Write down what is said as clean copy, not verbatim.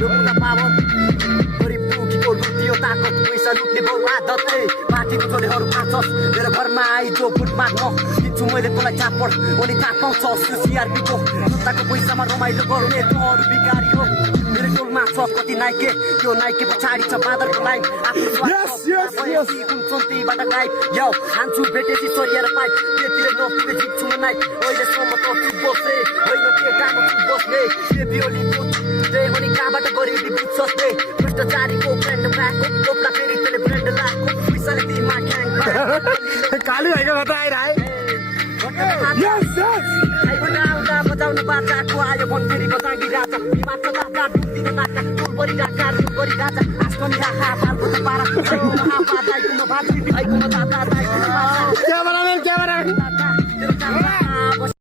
यो मुला पावन गरिब दुखीको लुटियो ताकत पैसा लुट्ने बाउ आदतले माथिको छोडेहरू पाँचस् मेरो घरमा आइजो फुट माग्न दिन्छु मैले तँलाई चापड अनि थाहा पाउँछस् यो सिआरपीको जुत्ताको पैसामा रमाइलो गर्ने तँहरू बिगारी हो मेरो टोलमा छ कति नाइके त्यो नाइके पछाडि छ बादरको लाइन आफ्नो त्यहीबाट गाइब याउ हान्छु भेटेसी सरिएर पाइप त्यतिर नपुगे जित्छु म नाइट अहिलेसम्म त चुप बस्ने होइन के काम चुप बस्ने के बियोलीको त्यही पनि कहाँबाट गरिबी बुझ्छस् ने भ्रष्टाचारीको ब्रान्ड भएको टोप्ला फेरि त्यसले ब्रान्ड लाएको पैसाले दिमा ख्याङ कालु होइन मात्र आइरहे आउँदा बजाउनु बाचाको आयो भन फेरि बजागी राजा बिमारको दादा डुब्दिनु नाका टोल परिराजा रुल परिराजा आस्कनी राखा बालको त पारा दाइको म भात दाइको म दादा दाइको म क्यामेराम्यान